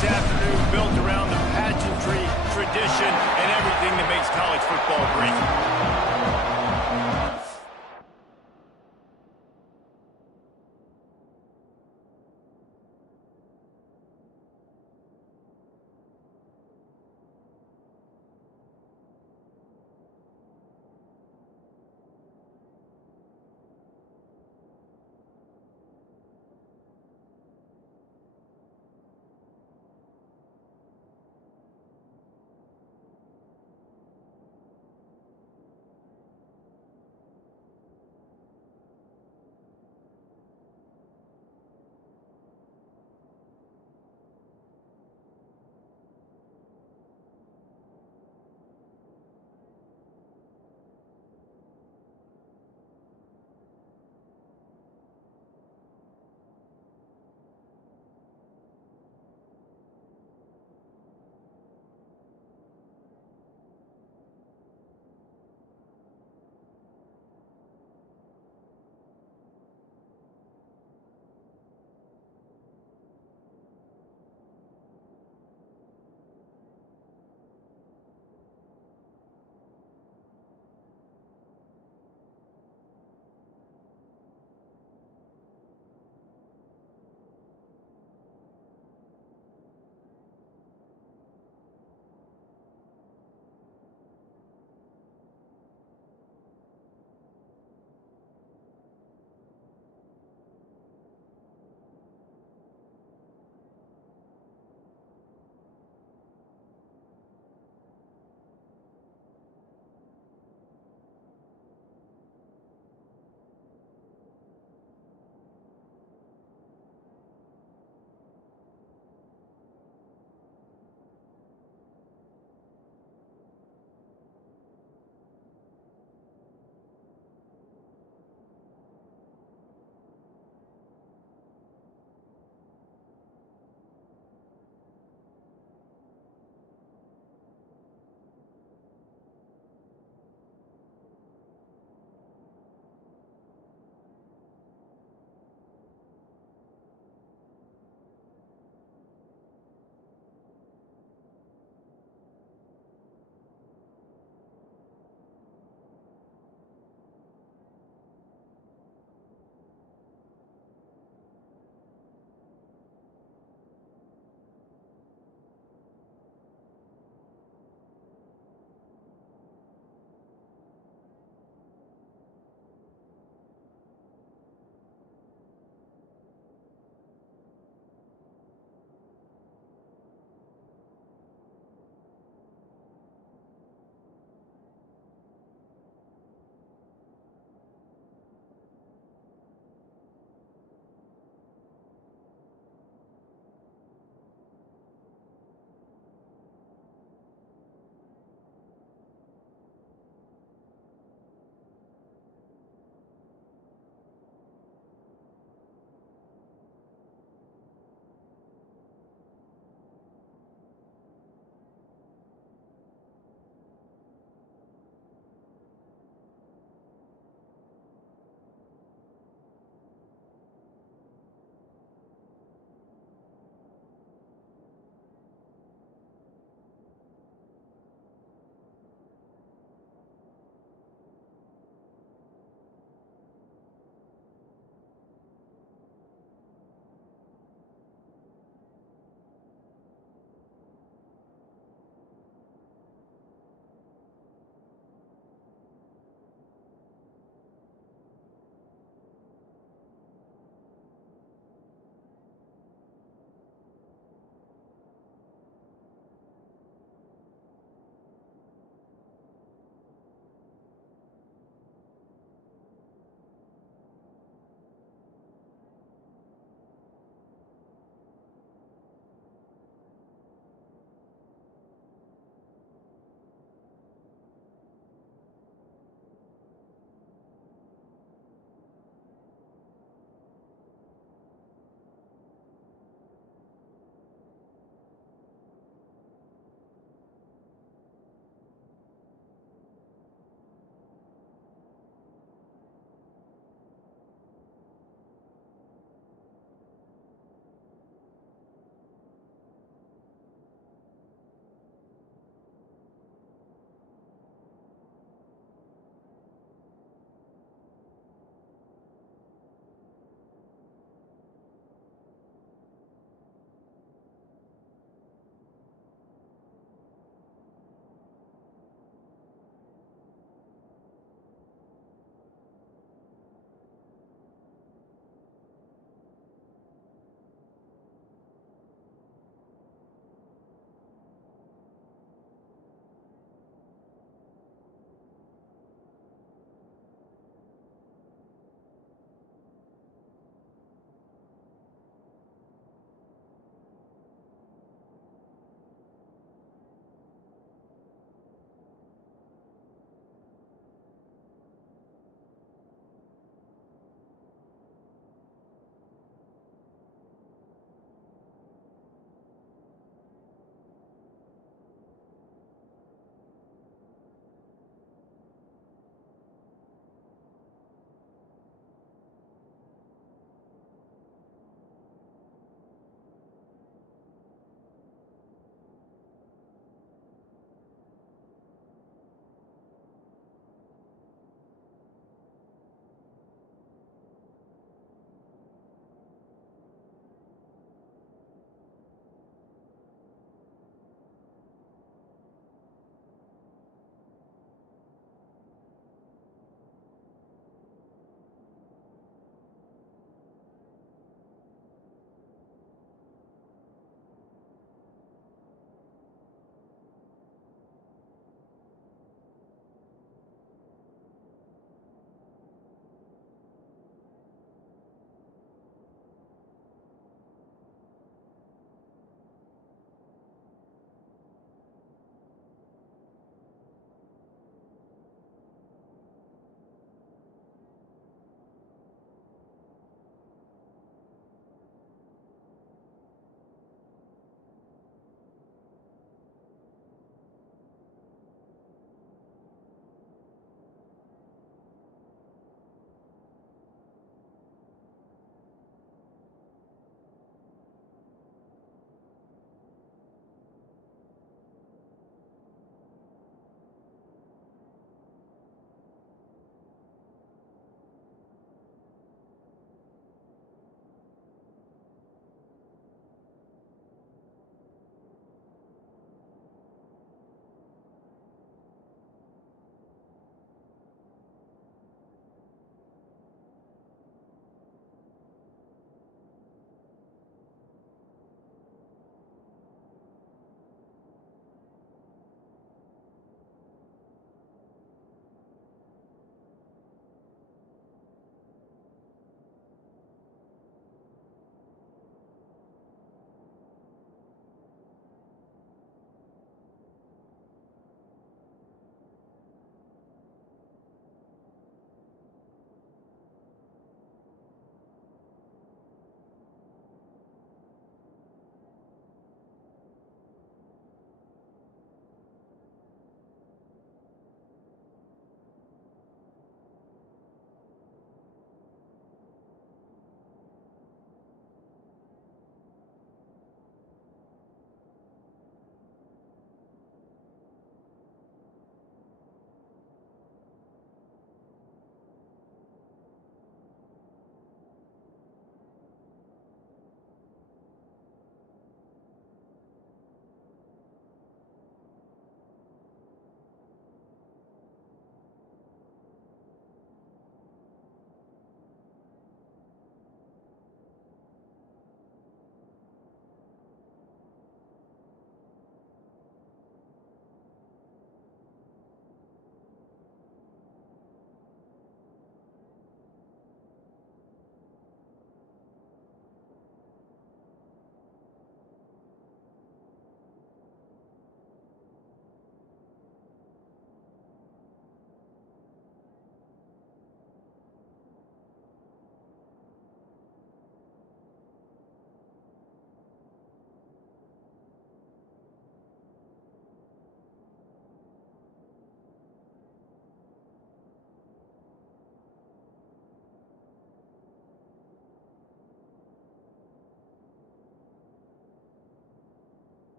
this afternoon built around the pageantry, tradition, and everything that makes college football great.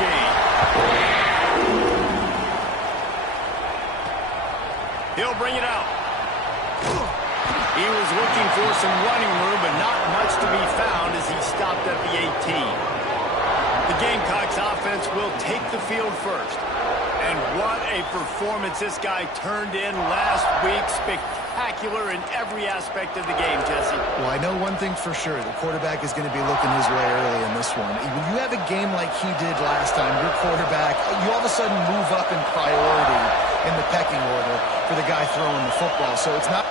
gain. He'll bring it out. He was looking for some running room, but not much to be found as he stopped at the 18. The Gamecocks offense will take the field first. And what a performance this guy turned in last week. Spectacular in every aspect of the game, Jesse. Well, I know one thing for sure. The quarterback is going to be looking his way early in this one. When you have a game like he did last time, your quarterback, you all of a sudden move up in priority in the pecking order for the guy throwing the football. So it's not...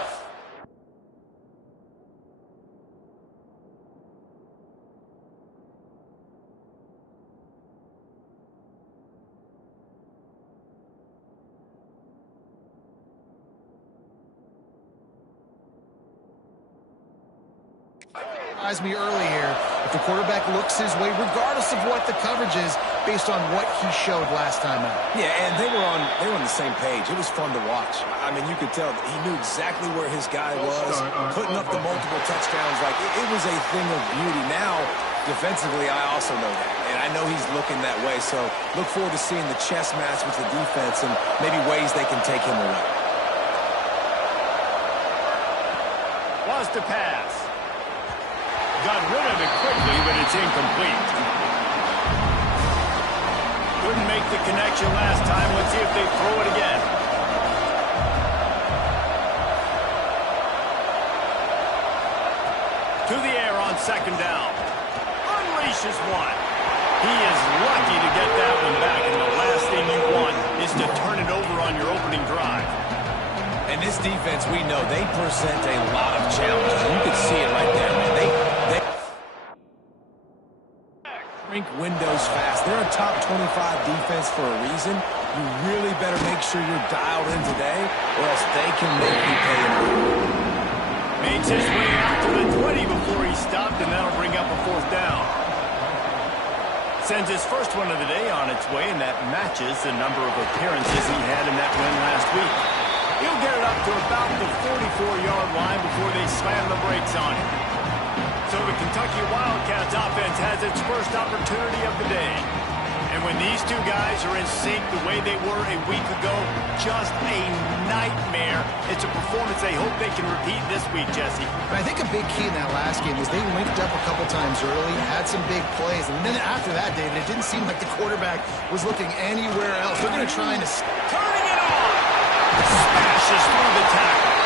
me early here if the quarterback looks his way, regardless of what the coverage is, based on what he showed last time out. Yeah, and they were on the same page. It was fun to watch. I mean, you could tell that he knew exactly where his guy was, putting up the multiple touchdowns. Like, it was a thing of beauty. Now, defensively, I also know that, and I know he's looking that way. So look forward to seeing the chess match with the defense and maybe ways they can take him away. Wants to pass. Got rid of it quickly, but it's incomplete. Couldn't make the connection last time. Let's see if they throw it again. To the air on second down. Unleashes one. He is lucky to get that one back, and the last thing you want is to turn it over on your opening drive. And this defense, we know, they present a lot of challenges. You can see it right there, man. They shrink windows fast. They're a top 25 defense for a reason. You really better make sure you're dialed in today, or else they can make you pay in. Makes his way out to the 20 before he stopped, and that'll bring up a fourth down. Sends his first one of the day on its way, and that matches the number of appearances he had in that win last week. He'll get it up to about the 44-yard line before they slam the brakes on him. So the Kentucky Wildcats offense has its first opportunity of the day. And when these two guys are in sync the way they were a week ago, just a nightmare. It's a performance they hope they can repeat this week, Jesse. I think a big key in that last game was they linked up a couple times early, had some big plays, and then after that, David, it didn't seem like the quarterback was looking anywhere else. They're going to try and... Turning it on! Smashes through the tackle.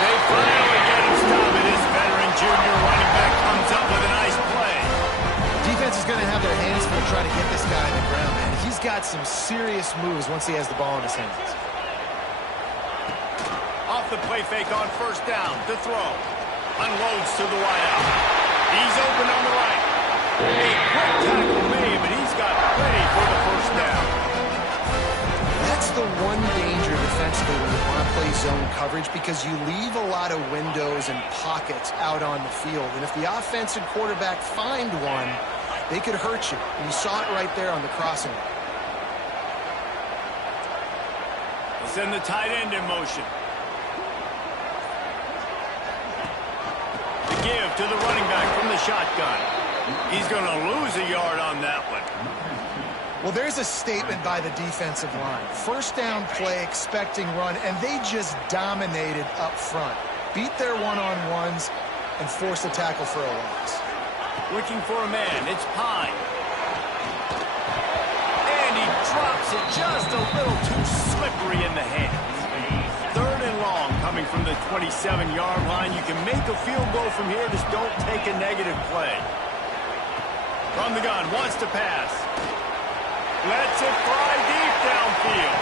They finally get him stopped. His veteran junior running back comes up with a nice play. Defense is going to have their hands full trying to get this guy on the ground, man. He's got some serious moves once he has the ball in his hands. Off the play fake on first down. To throw. Unloads to the wideout. He's open on the right. A quick tackle made, but he's got plenty for the first down. That's the one danger defensively when you want to play zone coverage, because you leave a lot of windows and pockets out on the field. And if the offense and quarterback find one, they could hurt you. And you saw it right there on the crossing. We'll send the tight end in motion. The give to the running back from the shotgun. He's going to lose a yard on that one. Well, there's a statement by the defensive line. First down play, expecting run, and they just dominated up front. Beat their one-on-ones and forced a tackle for a loss. Looking for a man. It's Pine. And he drops it just a little too slippery in the hands. Third and long coming from the 27-yard line. You can make a field goal from here. Just don't take a negative play. From the gun, wants to pass. Lets it fly deep downfield.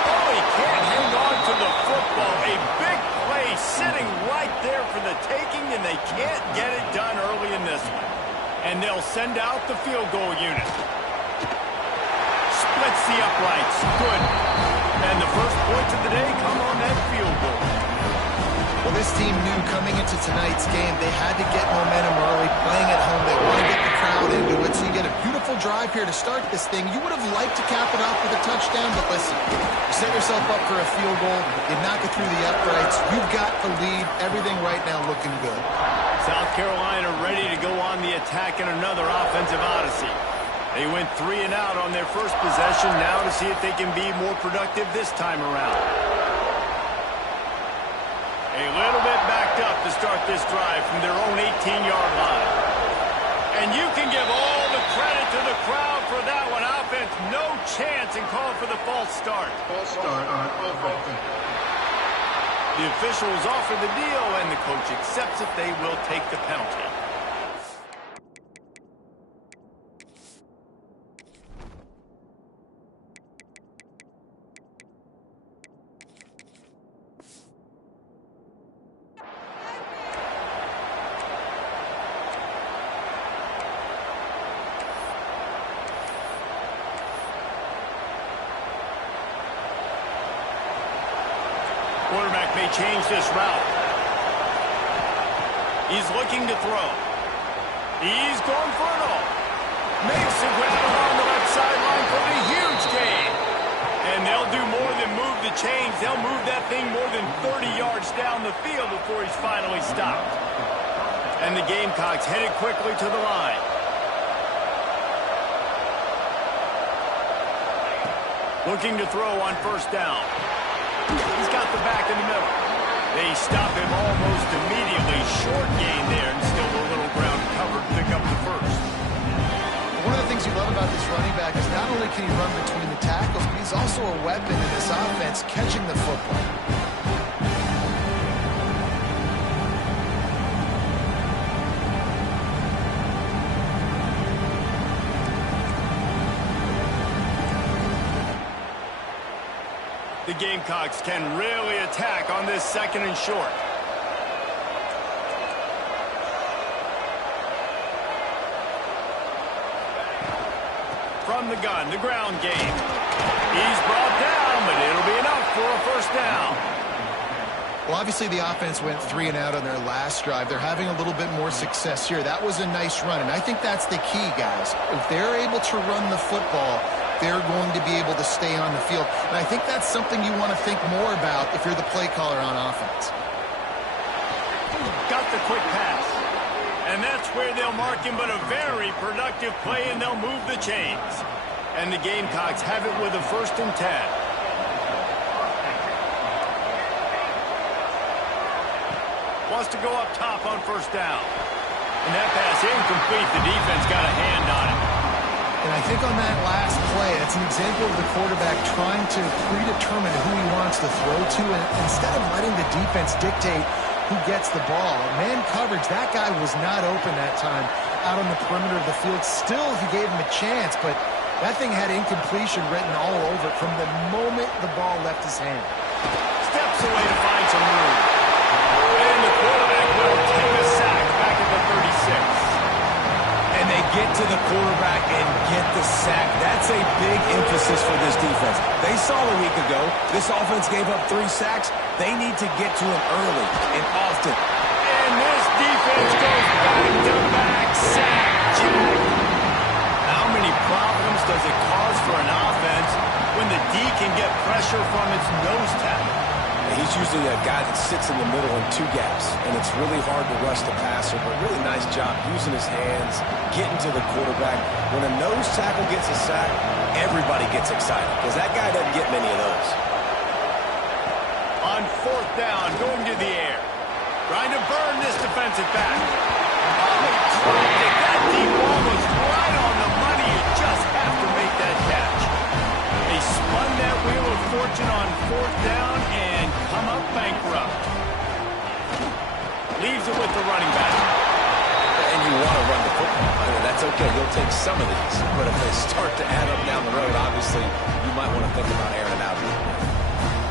Oh, he can't hang on to the football. A big play sitting right there for the taking, and they can't get it done early in this one. And they'll send out the field goal unit. Splits the uprights. Good. And the first points of the day come on that field goal. Well, this team knew coming into tonight's game they had to get momentum early, playing at home. They want to get the crowd into it, so you get a beautiful drive here to start this thing. You would have liked to cap it off with a touchdown, but listen, you set yourself up for a field goal, you knock it through the uprights, you've got the lead, everything right now looking good. South Carolina ready to go on the attack in another offensive odyssey. They went 3 and out on their first possession. Now to see if they can be more productive this time around. A little bit backed up to start this drive from their own 18-yard line. And you can give all the credit to the crowd for that one. Offense, no chance in calling for the false start. False start on offense. The officials offer the deal, and the coach accepts it. They will take the penalty. Quarterback may change this route. He's looking to throw. He's going for it all. Makes the grab along the left sideline for the huge gain. And they'll do more than move the chains. They'll move that thing more than 30 yards down the field before he's finally stopped. And the Gamecocks headed quickly to the line. Looking to throw on first down. He's got the back in the middle. They stop him almost immediately. Short gain there, and still a little ground covered to pick up the first. One of the things you love about this running back is not only can he run between the tackles, but he's also a weapon in this offense, catching the football. The Gamecocks can really attack on this second and short. From the gun, the ground game. He's brought down, but it'll be enough for a first down. Well, obviously the offense went 3 and out on their last drive. They're having a little bit more success here. That was a nice run, and I think that's the key, guys. If they're able to run the football, they're going to be able to stay on the field. And I think that's something you want to think more about if you're the play caller on offense. Got the quick pass. And that's where they'll mark him, but a very productive play, and they'll move the chains. And the Gamecocks have it with a 1st and 10. Wants to go up top on first down. And that pass incomplete. The defense got a hand on it. And I think on that last play, it's an example of the quarterback trying to predetermine who he wants to throw to, and instead of letting the defense dictate who gets the ball. Man coverage, that guy was not open that time out on the perimeter of the field. Still, he gave him a chance, but that thing had incompletion written all over it from the moment the ball left his hand. Steps away to find some room. And the quarterback will take a sack back at the 36. And they get to the quarterback and get the sack. That's a big emphasis for this defense. They saw a week ago, this offense gave up 3 sacks. They need to get to him early and often. And this defense goes back-to-back sack jack. How many problems does it cause for an offense when the D can get pressure from its nose tackle? He's usually a guy that sits in the middle in 2 gaps, and it's really hard to rush the passer, but really nice job using his hands, getting to the quarterback. When a nose tackle gets a sack, everybody gets excited, because that guy doesn't get many of those. On 4th down, going to the air. Trying to burn this defensive back. Oh, he dropped it. That deep ball was right on the money. You just have to make that catch. They spun that wheel of fortune on 4th down and come up bankrupt. Leaves it with the running back. And you want to run the football. I mean, that's okay. You'll take some of these. But if they start to add up down the road, obviously, you might want to think about airing it out a little bit.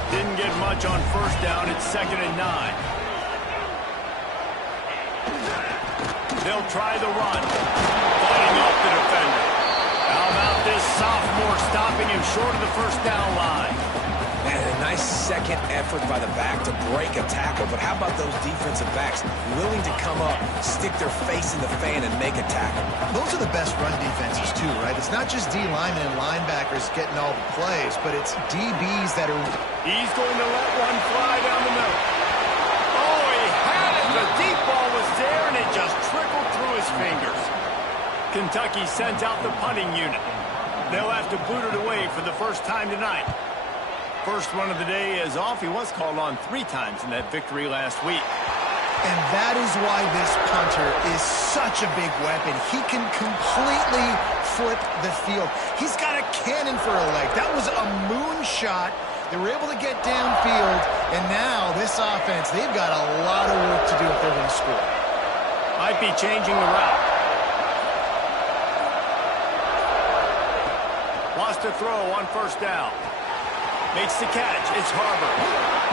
Didn't get much on 1st down. It's 2nd and 9. They'll try the run. Fighting off the defender. How about this sophomore stopping him short of the 1st down line? And a nice second effort by the back to break a tackle. But how about those defensive backs willing to come up, stick their face in the fan, and make a tackle? Those are the best run defenses, too, right? It's not just D linemen and linebackers getting all the plays, but it's DBs that are... He's going to let one fly down the middle. Oh, he had it. The deep ball was there, and it just trickled through his fingers. Kentucky sends out the punting unit. They'll have to boot it away for the first time tonight. First one of the day is off. He was called on 3 times in that victory last week. And that is why this punter is such a big weapon. He can completely flip the field. He's got a cannon for a leg. That was a moonshot. They were able to get downfield, and now this offense, they've got a lot of work to do if they're going to score. Might be changing the route. Lost a throw on first down. Makes the catch. It's Harbor.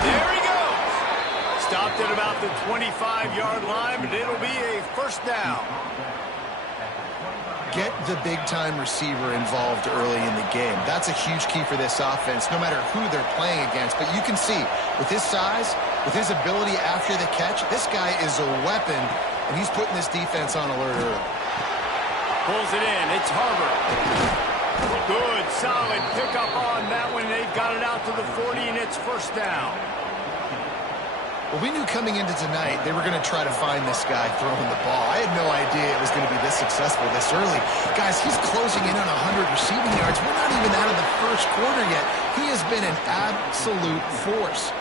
There he goes. Stopped at about the 25-yard line, but it'll be a first down. Get the big-time receiver involved early in the game. That's a huge key for this offense, no matter who they're playing against. But you can see, with his size, with his ability after the catch, this guy is a weapon, and he's putting this defense on alert early. Pulls it in. It's Harbor. Good, solid pickup on that one. They've got it out to the 40, and it's first down. Well, we knew coming into tonight they were going to try to find this guy throwing the ball. I had no idea it was going to be this successful this early. Guys, he's closing in on 100 receiving yards. We're not even out of the first quarter yet. He has been an absolute force.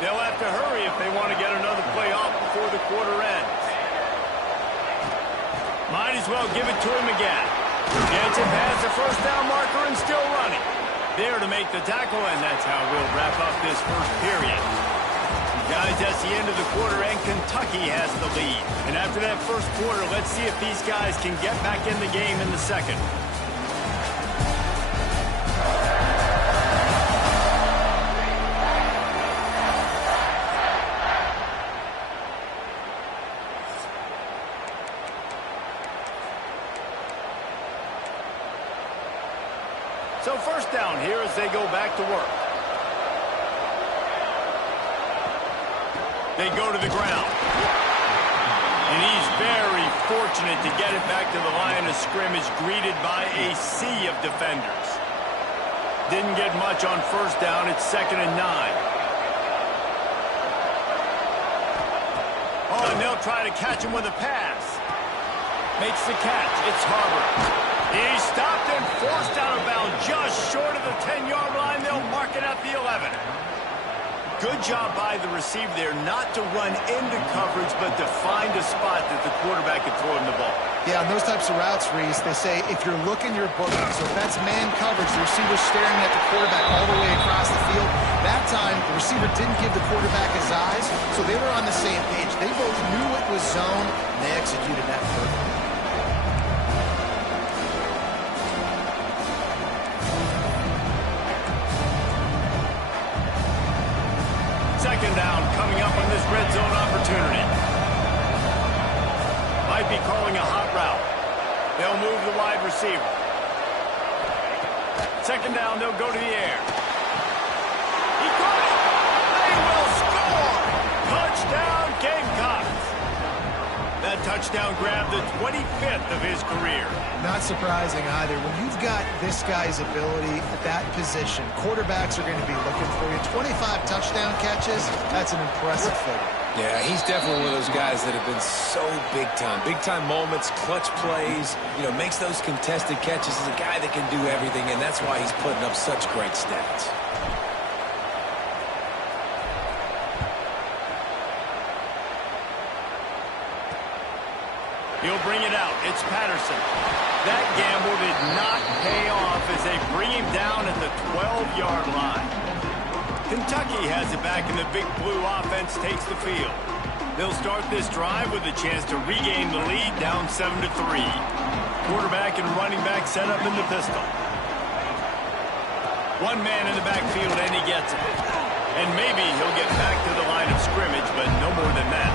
They'll have to hurry if they want to get another play off before the quarter ends. Might as well give it to him again. Gets it past the first down marker and still running. There to make the tackle, and that's how we'll wrap up this first period. Guys, that's the end of the quarter, and Kentucky has the lead. And after that first quarter, let's see if these guys can get back in the game in the second. So first down here as they go back to work. They go to the ground. And he's very fortunate to get it back to the line of scrimmage, greeted by a sea of defenders. Didn't get much on first down. It's 2nd and 9. Oh, and they'll try to catch him with a pass. Makes the catch. It's Harbor. He stopped and forced out of bounds just short of the 10-yard line. They'll mark it at the 11. Good job by the receiver there not to run into coverage, but to find a spot that the quarterback can throw him the ball. Yeah, on those types of routes, Reese, they say if you're looking, you're booking. So if that's man coverage, the receiver's staring at the quarterback all the way across the field. That time, the receiver didn't give the quarterback his eyes, so they were on the same page. They both knew it was zone, and they executed that perfectly. Second down coming up on this red zone opportunity. Might be calling a hot route. They'll move the wide receiver. Second down, they'll go to the air. He caught it. They will score. Touchdown, Gamecocks. That touchdown grabbed the 25th of his career. Not surprising either. When you've got this guy's ability at that position, quarterbacks are going to be looking for you. 25 touchdown catches, that's an impressive figure. Yeah, he's definitely one of those guys that have been so big time. Big time moments, clutch plays, makes those contested catches. He's a guy that can do everything, and that's why he's putting up such great stats. He'll bring it out. It's Patterson. That gamble did not pay off as they bring him down at the 12-yard line. Kentucky has it back, and the Big Blue offense takes the field. They'll start this drive with a chance to regain the lead, down 7-3. Quarterback and running back set up in the pistol. One man in the backfield, and he gets it. And maybe he'll get back to the line of scrimmage, but no more than that.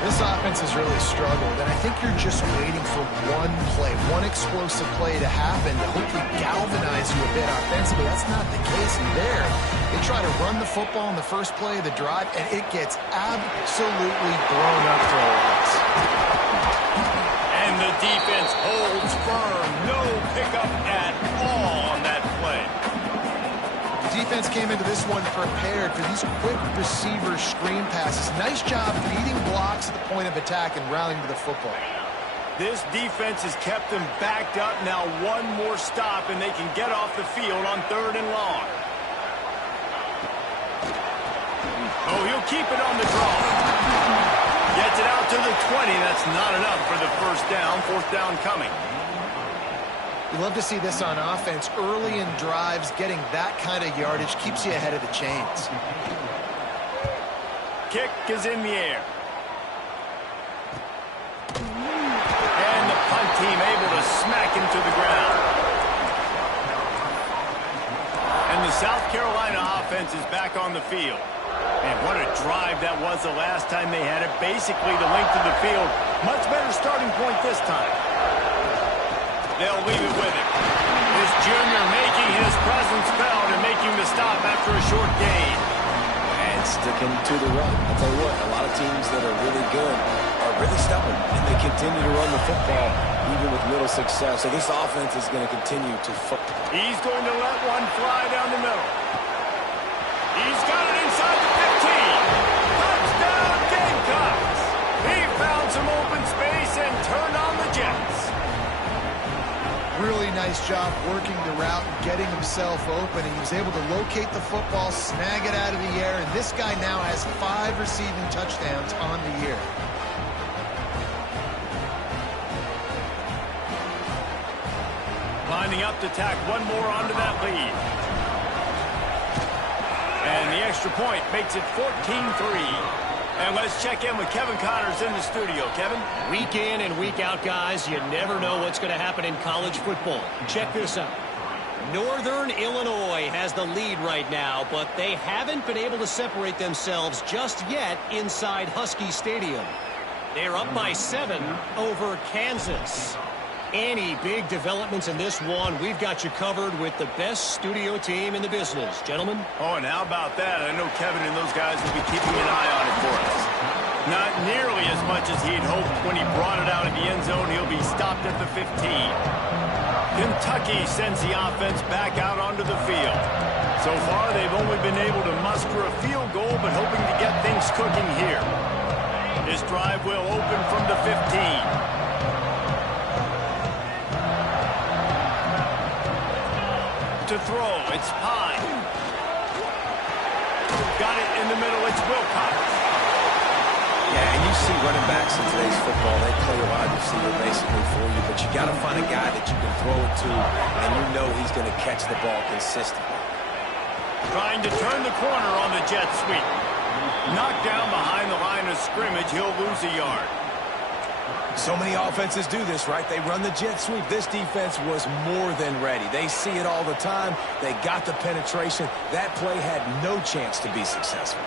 This offense has really struggled, and I think you're just waiting for one play, one explosive play to happen to hopefully galvanize you a bit offensively. That's not the case in there. They try to run the football in the first play of the drive, and it gets absolutely blown up for a loss. And the defense holds firm. No pickup at all on that play. The defense came into this one prepared for these quick receiver screen passes. Nice job beating blocks at the point of attack and rallying to the football. This defense has kept them backed up. Now one more stop, and they can get off the field on 3rd and long. Oh, he'll keep it on the draw. Gets it out to the 20. That's not enough for the first down. 4th down coming. You love to see this on offense. Early in drives, getting that kind of yardage keeps you ahead of the chains. Kick is in the air. And the punt team able to smack him to the ground. And the South Carolina offense is back on the field. And what a drive that was the last time they had it. Basically the length of the field. Much better starting point this time. They'll leave it with him. This junior making his presence felt and making the stop after a short gain. And sticking to the run. I'll tell you what, a lot of teams that are really good are really stubborn, and they continue to run the football even with little success. So this offense is going to continue to... He's going to let one fly down the middle. He's got it inside the 15. Touchdown, Gamecocks. He found some open space and turned on the Jets. Really nice job working the route and getting himself open. He was able to locate the football, snag it out of the air, and this guy now has 5 receiving touchdowns on the year. Lining up to tack one more onto that lead. And the extra point makes it 14-3. And let's check in with Kevin Connors in the studio. Kevin? Week in and week out, guys, you never know what's going to happen in college football. Check this out. Northern Illinois has the lead right now, but they haven't been able to separate themselves just yet inside Husky Stadium. They're up by 7 over Kansas. Any big developments in this one, we've got you covered with the best studio team in the business. Gentlemen? Oh, and how about that? I know Kevin and those guys will be keeping an eye on it for us. Not nearly as much as he'd hoped when he brought it out of the end zone. He'll be stopped at the 15. Kentucky sends the offense back out onto the field. So far, they've only been able to muster a field goal, but hoping to get things cooking here. This drive will open from the 15. To throw, it's Pine. Got it in the middle, it's Wilcox. Yeah, and you see running backs in today's football, they play a wide receiver basically for you, but you got to find a guy that you can throw it to, and you know he's going to catch the ball consistently. Trying to turn the corner on the jet sweep. Knocked down behind the line of scrimmage, he'll lose a yard. So many offenses do this, right? They run the jet sweep. This defense was more than ready. They see it all the time. They got the penetration. That play had no chance to be successful.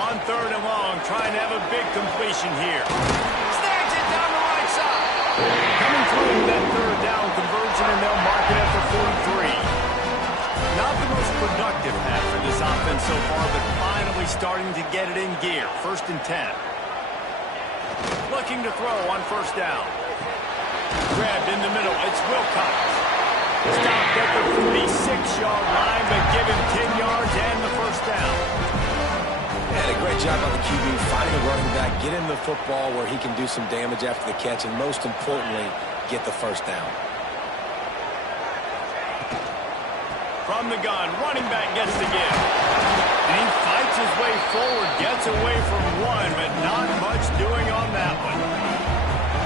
On 3rd and long, trying to have a big completion here. Snags it down the right side. Coming through with that 3rd down conversion, and they'll mark it at the 43. Not the most productive half for this offense so far, but finally starting to get it in gear. 1st and 10. Looking to throw on 1st down. Grabbed in the middle. It's Wilcox. Stopped at the 46-yard line, but give him 10 yards and the 1st down. And a great job on the QB, finding a running back, get him the football where he can do some damage after the catch, and most importantly, get the 1st down. From the gun, running back gets the give. And he fights his way forward, gets away from one, but not much doing on that one.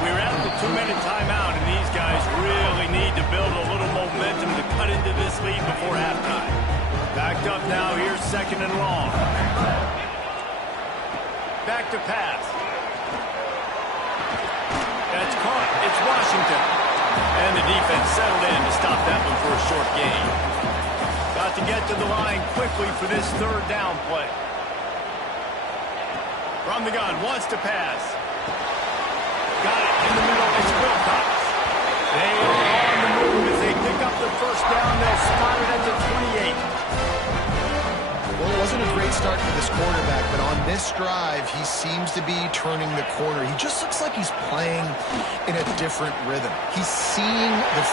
We're at the 2-minute timeout, and these guys really need to build a little momentum to cut into this lead before halftime. Backed up now, here's 2nd and long. Back to pass. That's caught. It's Washington. And the defense settled in to stop that one for a short gain. Got to get to the line quickly for this 3rd down play. From the gun, wants to pass. Got it in the middle, it's Wilcox. They are on the move as they pick up the 1st down. They'll spot it at the 28. Well, it wasn't a great start for this quarterback, but on this drive, he seems to be turning the corner. He just looks like he's playing in a different rhythm. He's seeing the...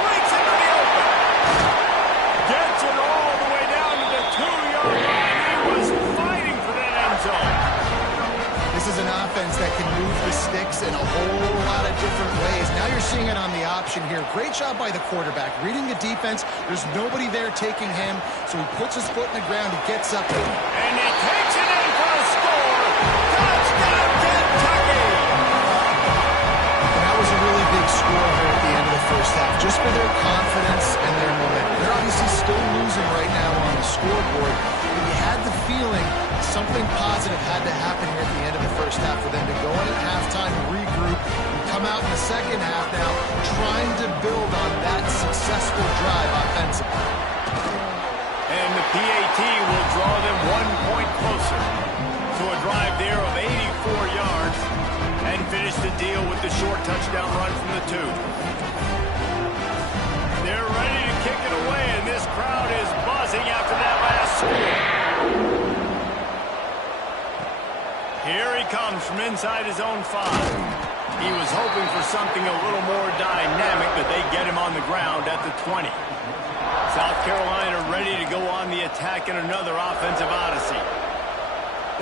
Breaks into the open. Gets it all the way down to the 2-yard line. He was fighting for that end zone. This is an offense that can move the sticks in a whole lot of different ways. Now you're seeing it on the option here. Great job by the quarterback. Reading the defense, there's nobody there taking him, so he puts his foot in the ground, he gets up there. And he takes it in for a score. Touchdown, Kentucky! And that was a really big score here at the end of the first half, just for their confidence and their momentum. They're obviously still losing right now on the scoreboard, but you had the feeling something positive had to happen here at the end of the first half for them to go in at halftime, regroup, and come out in the second half now trying to build on that successful drive offensively. And the PAT will draw them 1 point closer to a drive there of 84 yards and finish the deal with the short touchdown run from the 2. They're ready to kick it away, and this crowd is buzzing after that last score. Here he comes from inside his own 5. He was hoping for something a little more dynamic, but they get him on the ground at the 20. South Carolina ready to go on the attack in another offensive odyssey.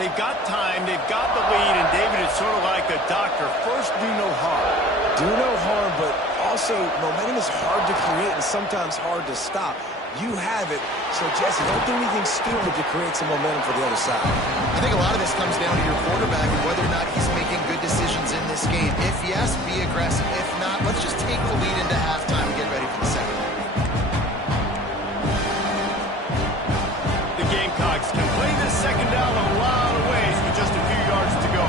They've got time, they've got the lead, and David, it's sort of like a doctor. First, do no harm. Do no harm, but also momentum is hard to create and sometimes hard to stop. You have it, so Jesse, don't do anything stupid to create some momentum for the other side. I think a lot of this comes down to your quarterback and whether or not he's making good decisions in this game. If yes, be aggressive. If not, let's just take the lead into halftime and get ready for the second half. The Gamecocks can play this second down a lot of ways with just a few yards to go.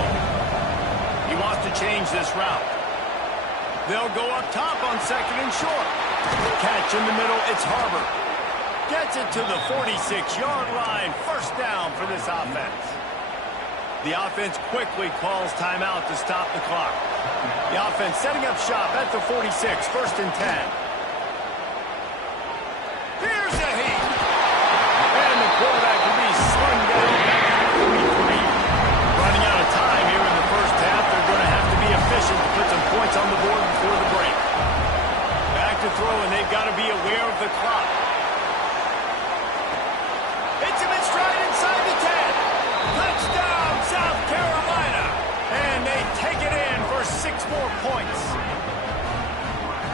He wants to change this route. They'll go up top on second and short. Catch in the middle, it's Harbor. Gets it to the 46-yard line. First down for this offense. The offense quickly calls timeout to stop the clock. The offense setting up shop at the 46, first and 10. Here's a heat. And the quarterback will be slung down back at the 43. Running out of time here in the first half. They're going to have to be efficient to put some points on the board before the break. Back to throw, and they've got to be aware of the clock. Hits him in stride inside the 10. Touchdown, South Carolina. And they take it in for 6 more points.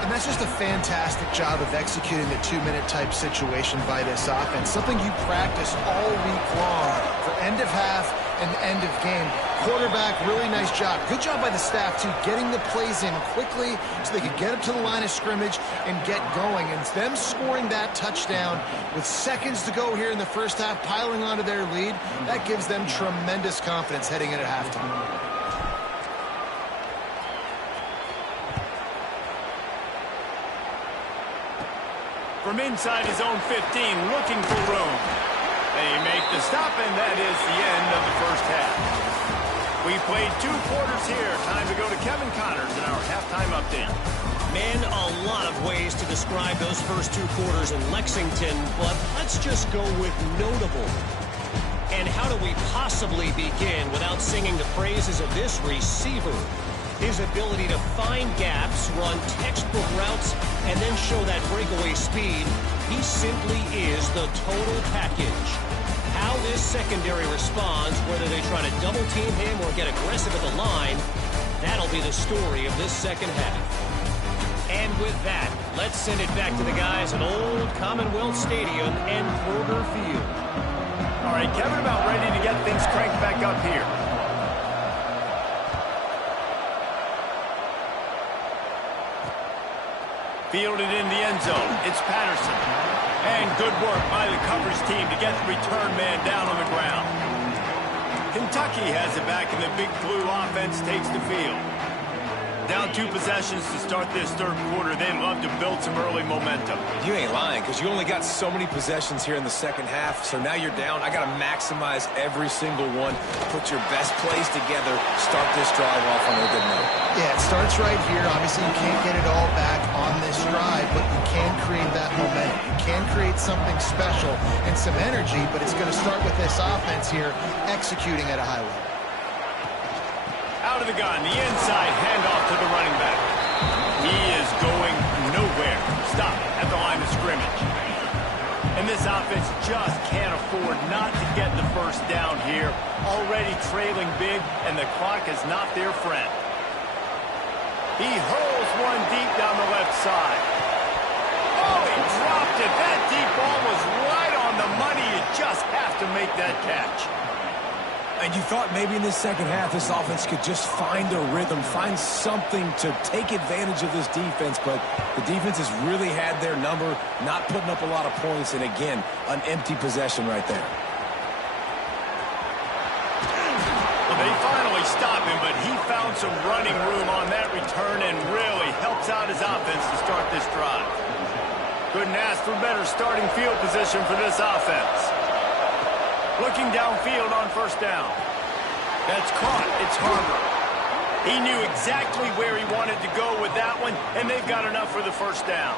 And that's just a fantastic job of executing the 2-minute type situation by this offense. Something you practice all week long for end of half and end of game. Quarterback, really nice job. Good job by the staff, too, getting the plays in quickly so they could get up to the line of scrimmage and get going. And them scoring that touchdown with seconds to go here in the first half, piling onto their lead, that gives them tremendous confidence heading into halftime. From inside his own 15, looking for room. They make the stop, and that is the end of the first half. We played 2 quarters here. Time to go to Kevin Connors in our halftime update. Man, a lot of ways to describe those first 2 quarters in Lexington, but let's just go with notable. And how do we possibly begin without singing the praises of this receiver? His ability to find gaps, run textbook routes, and then show that breakaway speed. He simply is the total package. How this secondary responds, whether they try to double team him or get aggressive at the line, that'll be the story of this second half. And with that, let's send it back to the guys at Old Commonwealth Stadium and Kroger Field. All right, Kevin, about ready to get things cranked back up here. Fielded in the end zone. It's Patterson. And good work by the coverage team to get the return man down on the ground. Kentucky has it back, and the Big Blue offense takes the field. Down 2 possessions to start this third quarter. They'd love to build some early momentum. You ain't lying, because you only got so many possessions here in the second half, so now you're down. I got to maximize every single one, put your best plays together, start this drive off on a good note. Yeah, it starts right here. Obviously, you can't get it all back on this drive, but you can create that momentum. You can create something special and some energy, but it's going to start with this offense here executing at a high level. Out of the gun, the inside handoff to the running back. He is going nowhere. Stop at the line of scrimmage. just can't afford not to get the first down here. Already trailing big, and the clock is not their friend. He hurls one deep down the left side. Oh, he dropped it. That deep ball was right on the money. You just have to make that catch. And you thought maybe in the second half this offense could just find a rhythm, find something to take advantage of this defense, but the defense has really had their number, not putting up a lot of points, and again, an empty possession right there. Well, they finally stop him, but he found some running room on that return and really helps out his offense to start this drive. Couldn't ask for better starting field position for this offense. Looking downfield on first down. That's caught. It's Harper. He knew exactly where he wanted to go with that one, and they've got enough for the first down.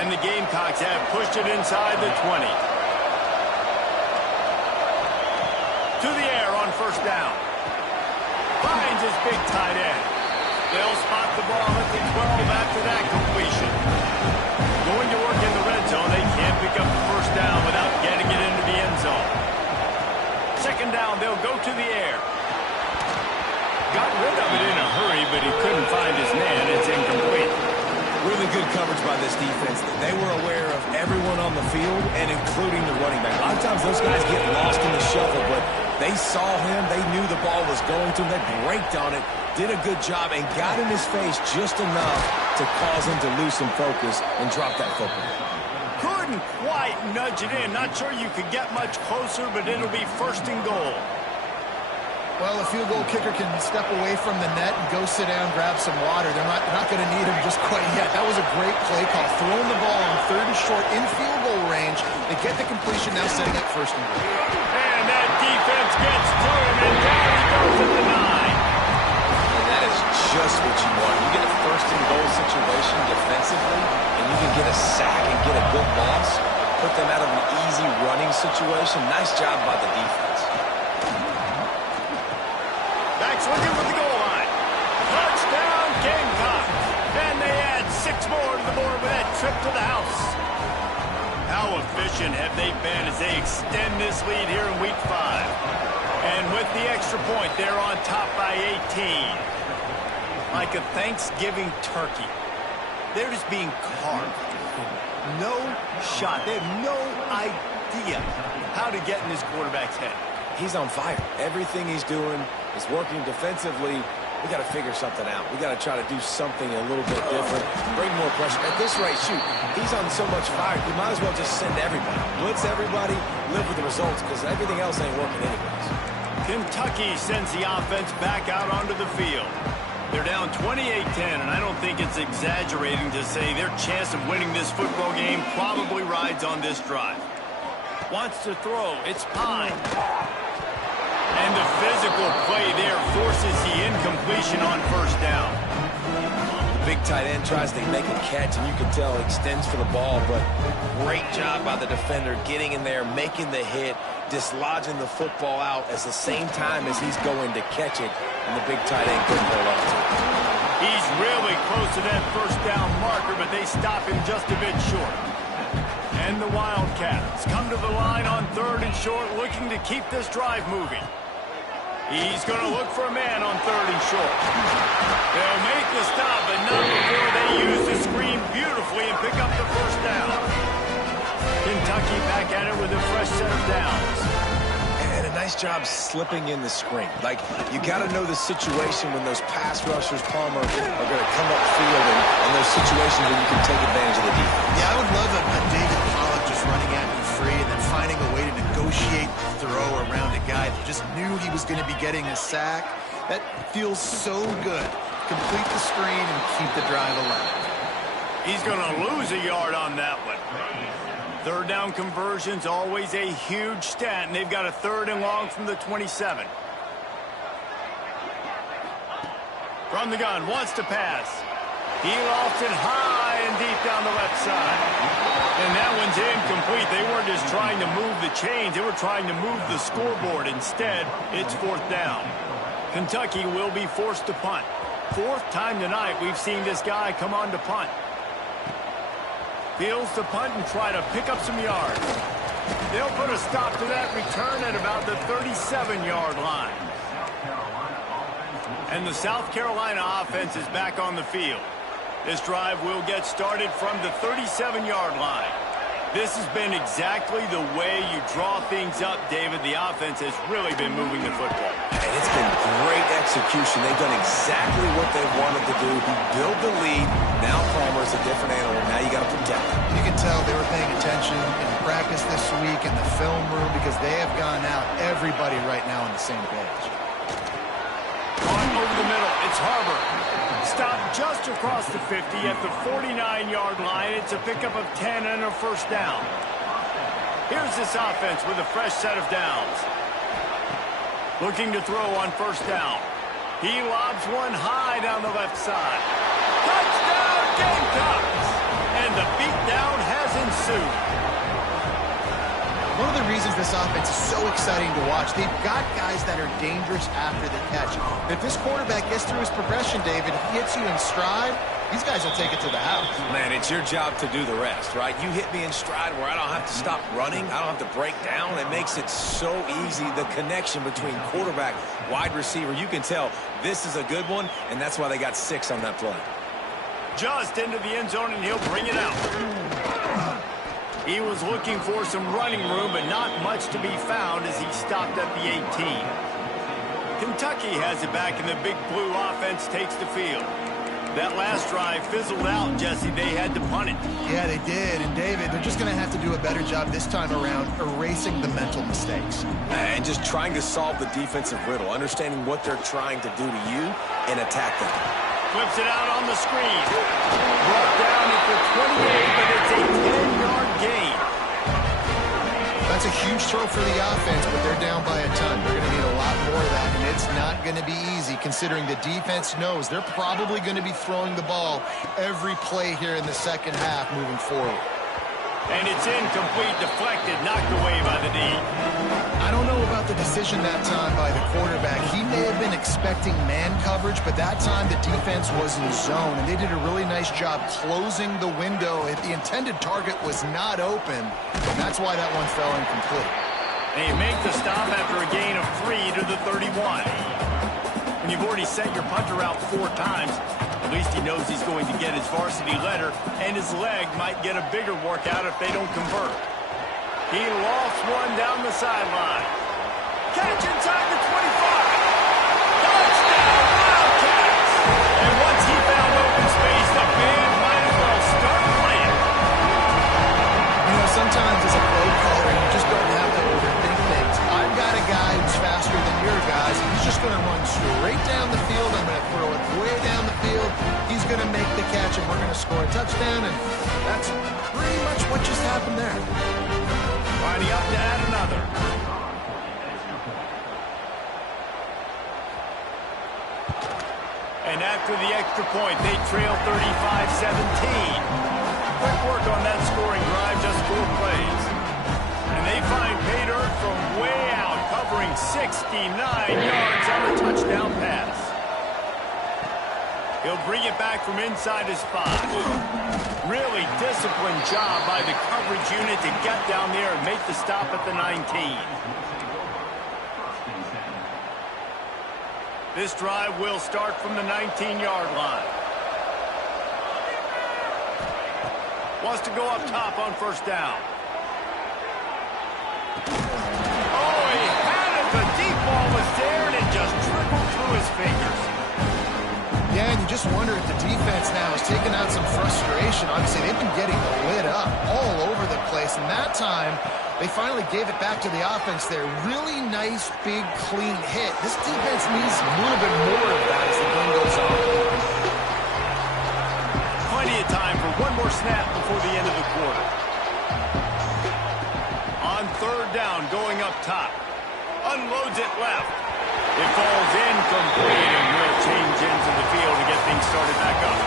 And the Gamecocks have pushed it inside the 20. To the air on first down. Finds his big tight end. They'll spot the ball at the 12 after that completion. Going to work in the red zone. They can't pick up the first down without getting it into the end zone. Second down, they'll go to the air. Got rid of it in a hurry, but he couldn't find his man. It's incomplete. Really good coverage by this defense. They were aware of everyone on the field, and including the running back. A lot of times those guys get lost in the shuffle, but they saw him. They knew the ball was going to him. They braked on it, did a good job, and got in his face just enough to cause him to lose some focus and drop that football. Couldn't quite nudge it in. Not sure you could get much closer, but it'll be first and goal. Well, a field goal kicker can step away from the net and go sit down, grab some water. They're not going to need him just quite yet. That was a great play call. Throwing the ball on third and short in field goal range. They get the completion, now setting up first and goal. And that defense gets to him, and down he goes at the 9. And that is just what you want. You get a first and goal situation defensively, and you can get a sack and get a good loss, put them out of an easy running situation. Nice job by the defense. Backs looking for the goal line. Touchdown, Gamecocks. And they add 6 more to the board with that trip to the house. How efficient have they been as they extend this lead here in Week 5? And with the extra point, they're on top by 18. Like a Thanksgiving turkey. They're just being carved. No shot. They have no idea how to get in this quarterback's head. He's on fire. Everything he's doing is working defensively. We got to figure something out. We got to try to do something a little bit different. Bring more pressure. At this rate, shoot, he's on so much fire. You might as well just send everybody. Blitz everybody, live with the results, because everything else ain't working anyways. Kentucky sends the offense back out onto the field. They're down 28-10, and I don't think it's exaggerating to say their chance of winning this football game probably rides on this drive. Wants to throw. It's Pine. And the physical play there forces the incompletion on first down. The big tight end tries to make a catch, and you can tell extends for the ball, but great job by the defender getting in there, making the hit, dislodging the football out at the same time as he's going to catch it, and the big tight end couldn't hold on to it. He's really close to that first down marker, but they stop him just a bit short. And the Wildcats come to the line on third and short, looking to keep this drive moving. He's going to look for a man on third and short. They'll make the stop, but not before they use the screen beautifully and pick up the first down. Kentucky back at it with a fresh set of downs. And a nice job slipping in the screen. Like, you got to know the situation when those pass rushers, Palmer, are going to come upfield and those situations where you can take advantage of the defense. Yeah, I would love a David Pollock just running at you free and then finding a way to negotiate the throw around a guy that just knew he was going to be getting a sack. That feels so good. Complete the screen and keep the drive alive. He's going to lose a yard on that one. Third down conversion's always a huge stat, and they've got a third and long from the 27. From the gun, wants to pass. He lost it high and deep down the left side. And that one's incomplete. They weren't just trying to move the chains. They were trying to move the scoreboard. Instead, it's fourth down. Kentucky will be forced to punt. Fourth time tonight we've seen this guy come on to punt. Fields to punt and try to pick up some yards. They'll put a stop to that return at about the 37-yard line. And the South Carolina offense is back on the field. This drive will get started from the 37-yard line. This has been exactly the way you draw things up, David. The offense has really been moving the football. And it's been great execution. They've done exactly what they wanted to do. Build the lead. Now Palmer's a different animal. Now you got to protect him. You can tell they were paying attention in practice this week in the film room because they have gone out, everybody right now on the same page. On over the middle, it's Harbor. Stopped just across the 50 at the 49-yard line. It's a pickup of 10 and a first down. Here's this offense with a fresh set of downs. Looking to throw on first down. He lobs one high down the left side. Touchdown, Gamecocks! And the beatdown has ensued. One of the reasons this offense is so exciting to watch, they've got guys that are dangerous after the catch. If this quarterback gets through his progression, David, he hits you in stride, these guys will take it to the house. Man, it's your job to do the rest, right? You hit me in stride where I don't have to stop running. I don't have to break down. It makes it so easy. The connection between quarterback, wide receiver, you can tell this is a good one, and that's why they got 6 on that play. Just into the end zone, and he'll bring it out. He was looking for some running room, but not much to be found as he stopped at the 18. Kentucky has it back, and the Big Blue offense takes the field. That last drive fizzled out, Jesse. They had to punt it. Yeah, they did. And, David, they're just going to have to do a better job this time around erasing the mental mistakes. And just trying to solve the defensive riddle, understanding what they're trying to do to you and attack them. Flips it out on the screen. Brought down at the 28, but it's a 10-yard gain. That's a huge throw for the offense, but they're down by a ton. They're going to need a lot more of that, and it's not going to be easy considering the defense knows they're probably going to be throwing the ball every play here in the second half moving forward. And it's incomplete, deflected, knocked away by the D. I don't know about the decision that time by the quarterback. He may have been expecting man coverage, but that time the defense was in zone, and they did a really nice job closing the window. If the intended target was not open, and that's why that one fell incomplete. And you make the stop after a gain of 3 to the 31. When you've already sent your punter out 4 times, at least he knows he's going to get his varsity letter, and his leg might get a bigger workout if they don't convert. He lofts one down the sideline. Catch inside the 25. Touchdown, Wildcats! And once he found open space, the band might as well start playing. You know, sometimes as a play caller, you just don't have to overthink things. I've got a guy who's faster than your guys, and he's just going to run straight down the field. I'm going to throw it way down the field. He's going to make the catch, and we're going to score a touchdown, and that's pretty much what just happened there. Lining up to add another. And after the extra point, they trail 35-17. Quick work on that scoring drive, just 4 plays. And they find pay dirt from way out, covering 69 yards on the touchdown pass. He'll bring it back from inside his 5. Really disciplined job by the coverage unit to get down there and make the stop at the 19. This drive will start from the 19-yard line. Wants to go up top on first down. Oh, he had it. The deep ball was there, and it just trickled through his fingers. Yeah, and you just wonder if the defense now is taking out some frustration. Obviously, they've been getting lit up all over the place, and that time, they finally gave it back to the offense there. Really nice, big, clean hit. This defense needs a little bit more of that as the game goes on. Plenty of time for one more snap before the end of the quarter. On third down, going up top. Unloads it left. It falls incomplete, and will change into the field to get things started back up.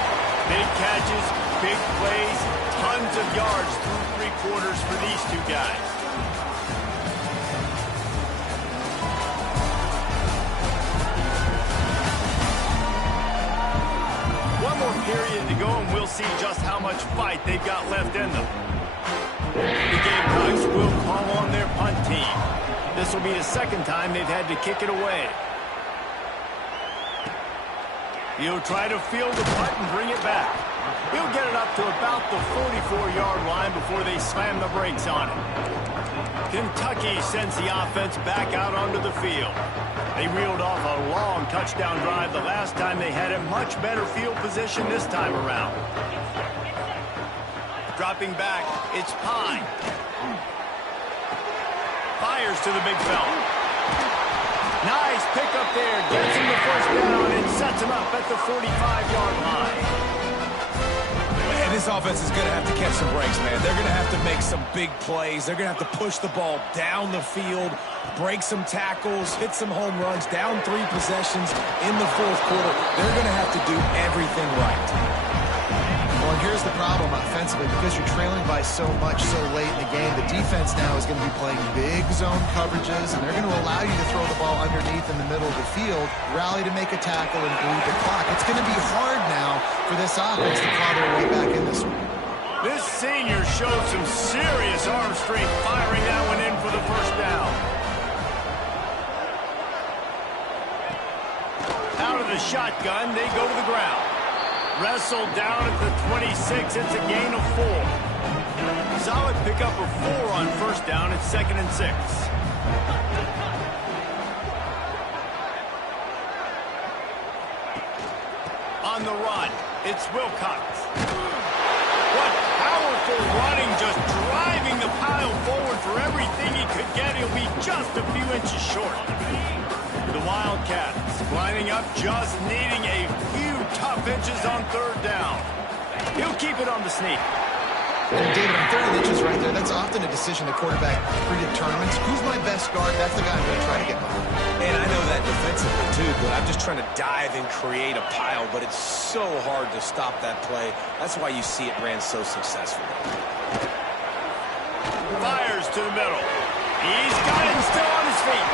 Big catches, big plays, tons of yards through 3 quarters for these 2 guys. One more period to go, and we'll see just how much fight they've got left in them. The Gamecocks will call on their punt team. This will be the second time they've had to kick it away. He'll try to field the punt and bring it back. He'll get it up to about the 44-yard line before they slam the brakes on it. Kentucky sends the offense back out onto the field. They reeled off a long touchdown drive the last time they had a much better field position this time around. Dropping back, it's Pine. Fires to the big fella. Nice pickup there. Gets him the first down and sets him up at the 45-yard line. And this offense is going to have to catch some breaks, man. They're going to have to make some big plays. They're going to have to push the ball down the field, break some tackles, hit some home runs, down 3 possessions in the fourth quarter. They're going to have to do everything right. Well, here's the problem offensively. Because you're trailing by so much so late in the game, the defense now is going to be playing big zone coverages, and they're going to allow you to throw the ball underneath in the middle of the field, rally to make a tackle, and bleed the clock. It's going to be hard now for this offense to claw their way back in this one. This senior showed some serious arm strength firing that one in for the first down. Out of the shotgun, they go to the ground. Wrestled down at the 26. It's a gain of 4. Solid pickup of 4 on first down. It's 2nd and 6. On the run, it's Wilcox. What powerful running, just driving the pile forward for everything he could get. He'll be just a few inches short. The Wildcats lining up, just needing a few tough inches on third down. He'll keep it on the sneak. And David, on 30 inches right there, that's often a decision the quarterback predetermines. Who's my best guard? That's the guy I'm going to try to get behind. And I know that defensively, too, but I'm just trying to dive and create a pile, but it's so hard to stop that play. That's why you see it ran so successfully. Fires to the middle. He's got it still on his feet.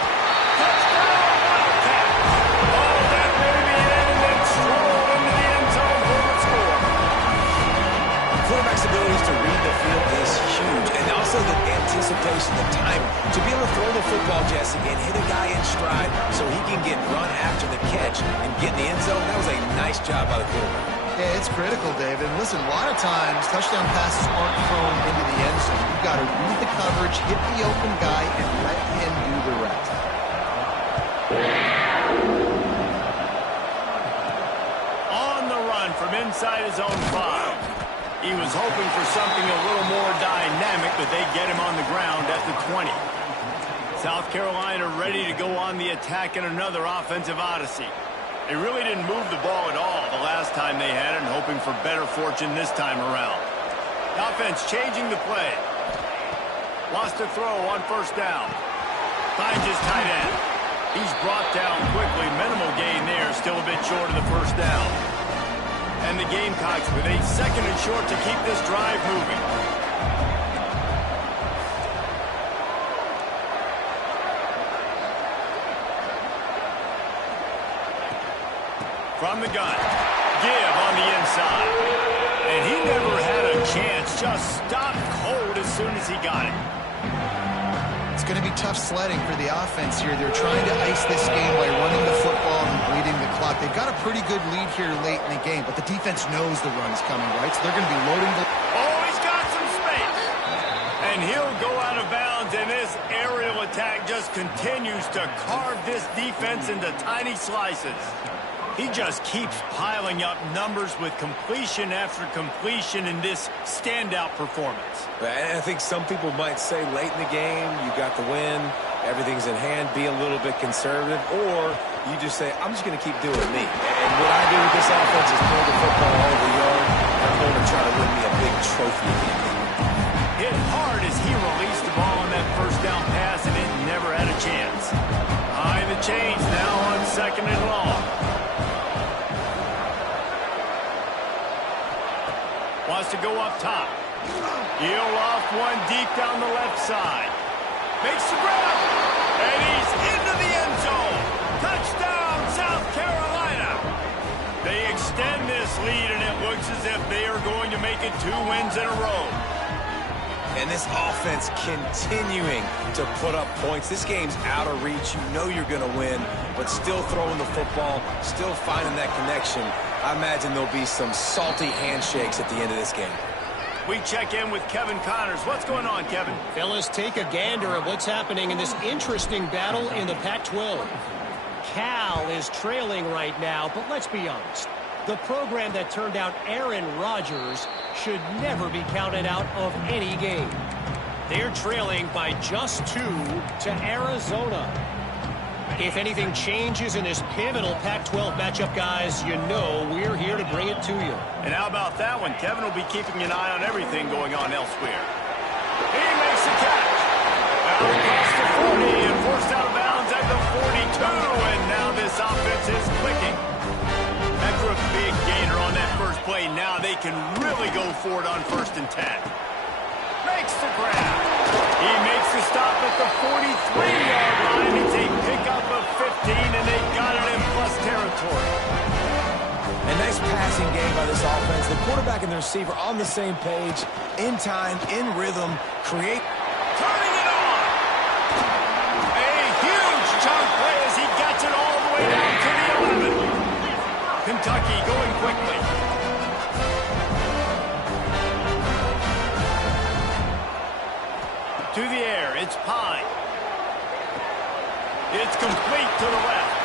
Touchdown, Wildcats! Oh, that may be it, and then strolled into the end zone for the score. Quarterback's abilities to read the field is huge, and also the anticipation, the time to be able to throw the football, Jesse, and hit a guy in stride so he can get run after the catch and get in the end zone. That was a nice job by the quarterback. Yeah, it's critical, David. And listen, a lot of times, touchdown passes aren't thrown into the end zone. You've got to read the coverage, hit the open guy, and let him do the rest. On the run from inside his own 5. He was hoping for something a little more dynamic, but they get him on the ground at the 20. South Carolina ready to go on the attack in another offensive odyssey. They really didn't move the ball at all the last time they had it, and hoping for better fortune this time around. The offense changing the play. Lost a throw on first down. Finds his tight end. He's brought down quickly. Minimal gain there, still a bit short of the first down. And the Gamecocks with a 2nd and short to keep this drive moving. From the gun, give on the inside. And he never had a chance, just stopped cold as soon as he got it. It's going to be tough sledding for the offense here. They're trying to ice this game by running the football and bleeding the clock. They've got a pretty good lead here late in the game, but the defense knows the run's coming, right? So they're going to be loading the... Oh, he's got some space. And he'll go out of bounds, and this aerial attack just continues to carve this defense into tiny slices. He just keeps piling up numbers with completion after completion in this standout performance. I think some people might say late in the game, you got the win, everything's in hand, be a little bit conservative, or you just say, I'm just going to keep doing me. And what I do with this offense is throw the football all over the yard. I'm going to try to win me a big trophy at the end. Hit hard as he released the ball on that first down pass, and it never had a chance. High the chains now on 2nd and long. Wants to go up top. He'll off one deep down the left side. Makes the grab. And he's into the end zone. Touchdown, South Carolina. They extend this lead, and it looks as if they are going to make it 2 wins in a row. And this offense continuing to put up points. This game's out of reach. You know you're going to win, but still throwing the football, still finding that connection. I imagine there'll be some salty handshakes at the end of this game. We check in with Kevin Connors. What's going on, Kevin? Fellas, take a gander at what's happening in this interesting battle in the Pac-12. Cal is trailing right now, but let's be honest. The program that turned out Aaron Rodgers should never be counted out of any game. They're trailing by just 2 to Arizona. If anything changes in this pivotal Pac-12 matchup, guys, you know we're here to bring it to you. And how about that one? Kevin will be keeping an eye on everything going on elsewhere. He makes the catch. Out across the 40 and forced out of bounds at the 42. And now this offense is clicking. After a big gainer on that first play, now they can really go for it on 1st and 10. Makes the grab. He makes the stop at the 43-yard line. It's a pickup of 15, and they got it in plus territory. A nice passing game by this offense. The quarterback and the receiver on the same page, in time, in rhythm, turning it on. A huge chunk play as he gets it all the way down to the 11. Kentucky going quickly. To the air, it's Pine. It's complete to the left.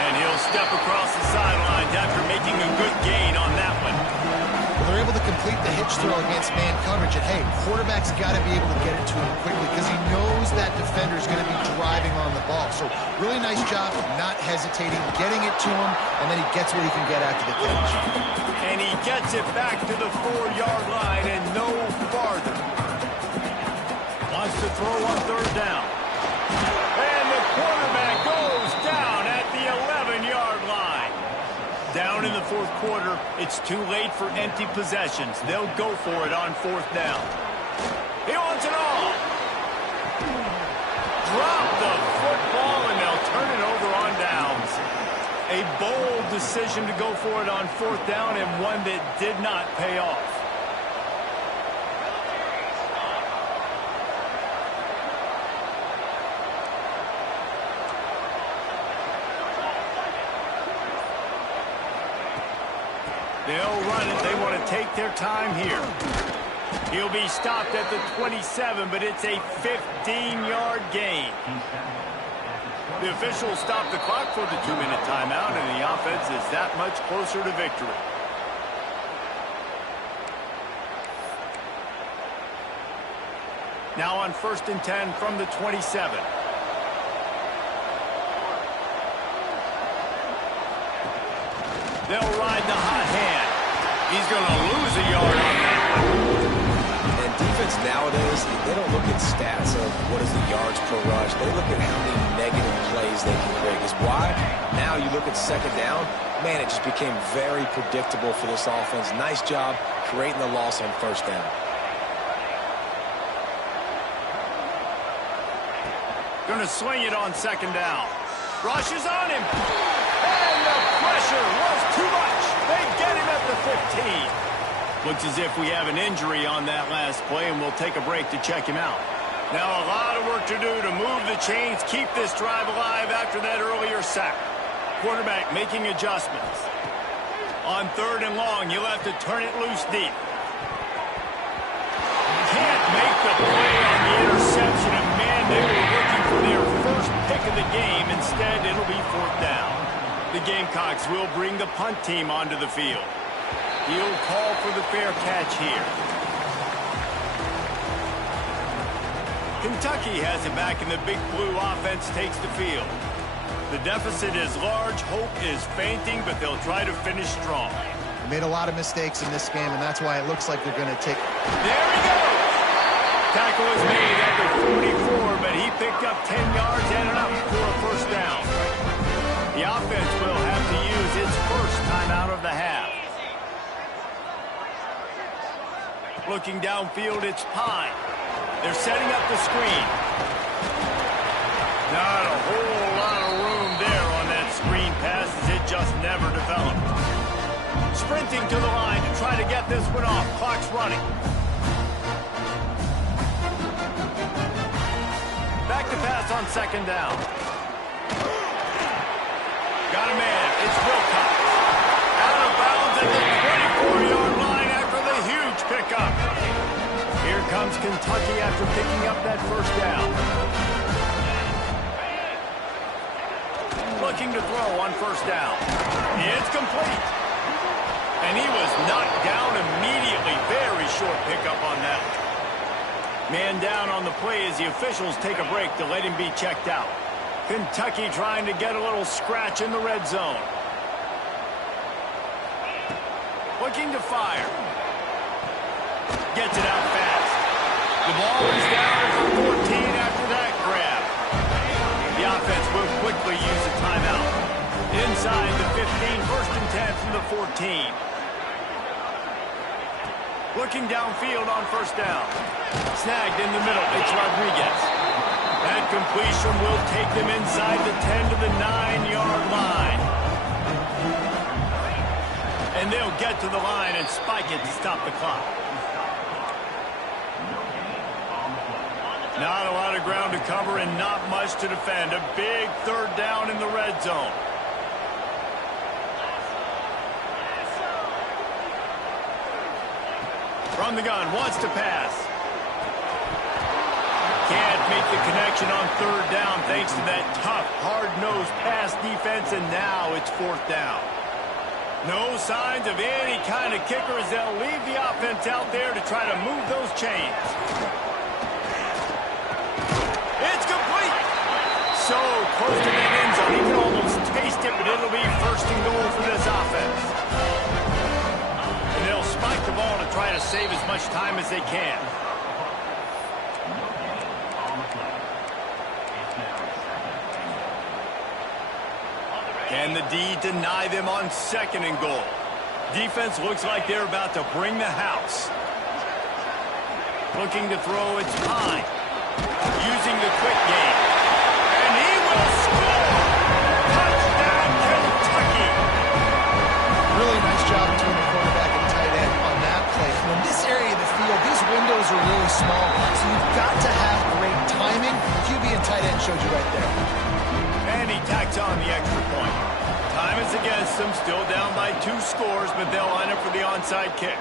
And he'll step across the sidelines after making a good gain on that one. Well, they're able to complete the hitch throw against man coverage. And, hey, quarterback's got to be able to get it to him quickly because he knows that defender's going to be driving on the ball. So really nice job of not hesitating, getting it to him, and then he gets what he can get after the catch. And he gets it back to the 4-yard line and no farther. Wants to throw on 3rd down. And the quarterback goes down at the 11-yard line. Down in the 4th quarter, it's too late for empty possessions. They'll go for it on 4th down. He wants it all. Drop the football, and they'll turn it over on downs. A bold decision to go for it on 4th down, and one that did not pay off. They'll run it. They want to take their time here. He'll be stopped at the 27, but it's a 15-yard gain. The officials stop the clock for the 2-minute timeout, and the offense is that much closer to victory. Now on 1st and 10 from the 27. They'll ride the hot hand. He's going to lose a yard on that one. And defense nowadays, they don't look at stats of what is the yards per rush. They look at how many negative plays they can create. Because why? Now you look at 2nd down, man, it just became very predictable for this offense. Nice job creating the loss on 1st down. Going to swing it on 2nd down. Rush is on him. And the pressure was too much. They get him at the 15. Looks as if we have an injury on that last play, and we'll take a break to check him out. Now a lot of work to do to move the chains, keep this drive alive after that earlier sack. Quarterback making adjustments. On 3rd and long, you'll have to turn it loose deep. Can't make the play on the interception, and man, they were looking for their first pick of the game. Instead, it'll be 4th down. The Gamecocks will bring the punt team onto the field. He'll call for the fair catch here. Kentucky has it back, and the Big Blue offense takes the field. The deficit is large, hope is fainting, but they'll try to finish strong. They made a lot of mistakes in this game, and that's why it looks like they're going to take... There he goes! Tackle is made at the 44, but he picked up 10 yards and enough for a 1st down. The offense will have to use its first time out of the half. Looking downfield, it's Pine. They're setting up the screen. Not a whole lot of room there on that screen pass as it just never developed. Sprinting to the line to try to get this one off. Clock's running. to pass on second down. Got a man. It's Wilcox. Out of bounds at the 24-yard line after the huge pickup. Here comes Kentucky after picking up that first down. Looking to throw on first down. It's complete. And he was knocked down immediately. Very short pickup on that. Man down on the play as the officials take a break to let him be checked out. Kentucky trying to get a little scratch in the red zone. Looking to fire. Gets it out fast. The ball is down for 14 after that grab. The offense will quickly use a timeout. Inside the 15, first and 10 from the 14. Looking downfield on first down. Snagged in the middle. It's Rodriguez. That completion will take them inside the 10 to the 9-yard line. And they'll get to the line and spike it to stop the clock. Not a lot of ground to cover and not much to defend. A big third down in the red zone. From the gun, wants to pass. Can't make the connection on third down thanks to that tough, hard-nosed pass defense, and now it's fourth down. No signs of any kind of kicker as they'll leave the offense out there to try to move those chains. It's complete. So close to that end zone. He can almost taste it, but it'll be first and goal for this offense. And they'll spike the ball to try to save as much time as they can. Can the D deny them on second and goal? Defense looks like they're about to bring the house. Looking to throw, it's Pine. Using the quick game. And he will score! Touchdown, Kentucky! Really nice job between the quarterback and tight end on that play. In this area of the field, these windows are really small, so you've got to have great timing. QB and tight end showed you right there. And he tacks on the extra point. Time is against them, still down by 2 scores, but they'll line up for the onside kick.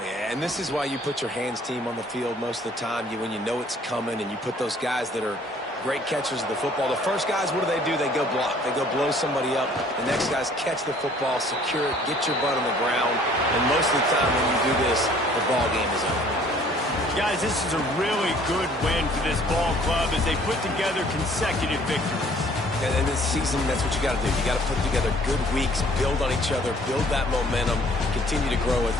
Yeah, and this is why you put your hands team on the field most of the time. When you know it's coming and you put those guys that are great catchers of the football. The first guys, what do? They go block. They go blow somebody up. The next guys catch the football, secure it, get your butt on the ground. And most of the time when you do this, the ball game is over. Guys, this is a really good win for this ball club as they put together consecutive victories. And this season, that's what you got to do. You got to put together good weeks, build on each other, build that momentum, continue to grow as